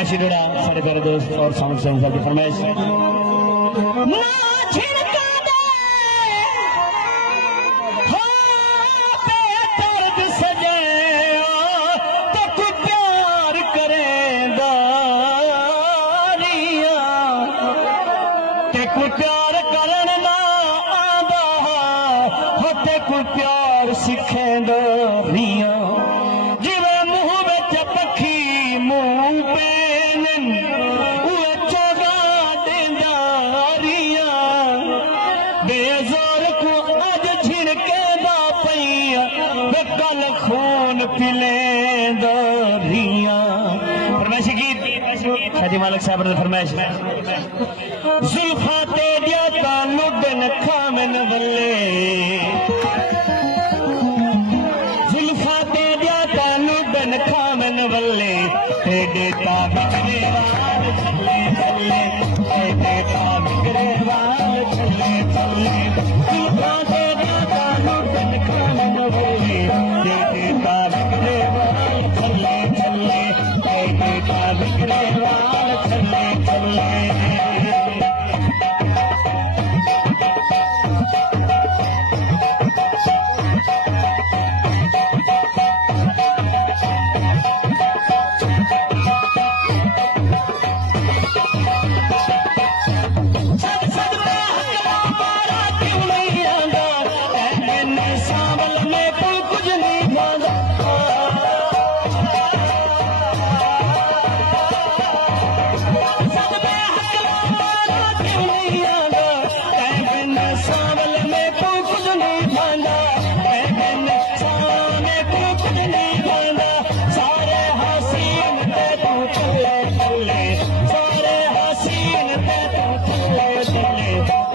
फरमाइशी जोड़ा साढ़े प्यारे दोस्त और साउंड साहब की फरमाइश प्यार सिखेंदा रिया जिवें मुंह विच पखी मुंह पेन चगा देंदा रिया बेज़ोर को अज झिड़केंदा पईया कल खून पिलेंदा रिया। फरमाइश की हाजी मालिक साहब ने फरमाइश जुल्फा तेरिया तानू दिन खामन वल्ले वल्ले तेरे बिगड़े वाल चले चले तेरे बिगड़े वाल चले चले जुल्फा तेरा तानू दिन खामन वल्ले तेरे बिगड़े वाल चले चले तेरे बिगड़े वाल चले चले।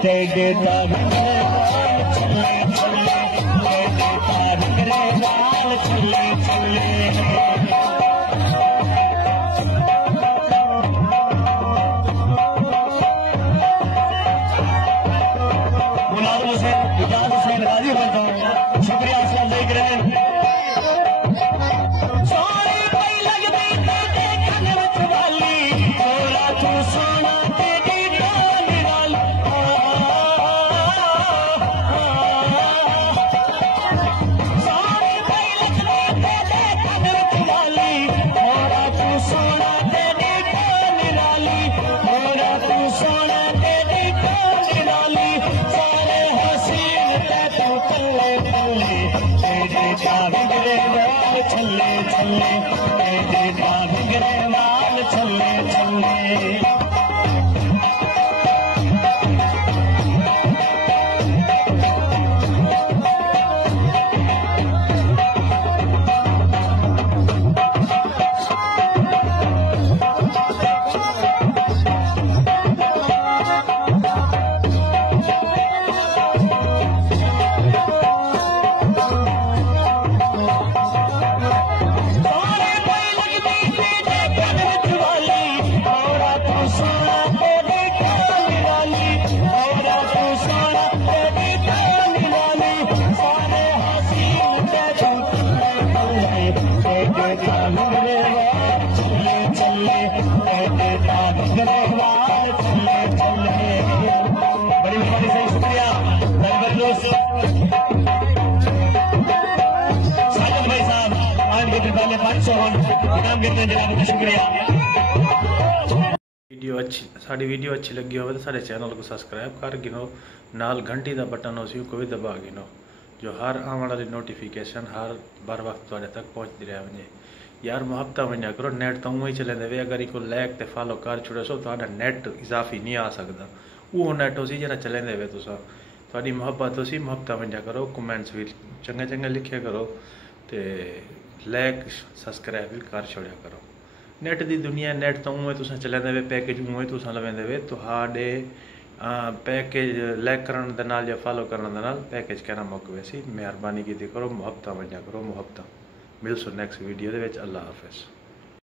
तेरे बिगड़े वाल चले चले तेरे बिगड़े वाल चले चले। गुलाम हुसैन राजी बनता हूँ, शुक्रिया अस्सलाम देख रहे हैं। वीडियो अच्छी लगी हो तो सारे चैनल को सब्सक्राइब कर गिनो, नाल घंटी का बटन उसी को भी दबा गिनो, जो हर आने वाली नोटिफिकेशन हर बार वक्त थोड़े तक पहुँचती रहे वजे। यार मुहब्बत वजह करो, नेट तो उं ही चलेंदे वे, अगर इको लाइक तो फॉलो कर छुड़ो सो तो नेट इजाफी नहीं आ सकता, वो नेट उसी जरा चलेंदे वे तुसा थोड़ी मुहब्बत उसी मुहब्बत वजह करो, कमेंट्स भी चंगे चंगे लिखे करो तो लाइक सब्सक्राइब भी कर छोड़ा करो। नेट की दुनिया नेट तो उं तुसा चलेंदे वे, पैकेज उं ही तुसा लवेंदे वे, तो हाडे पैकेज लाइक करने दे नाल या फॉलो करने दे नाल पैकेज कहना मुक वैसी। मेहरबानी की करो, मुहब्बत वजह करो, मुहब्बत मिलसो नेक्स्ट वीडियो दे विच। अल्लाह हाफिज़।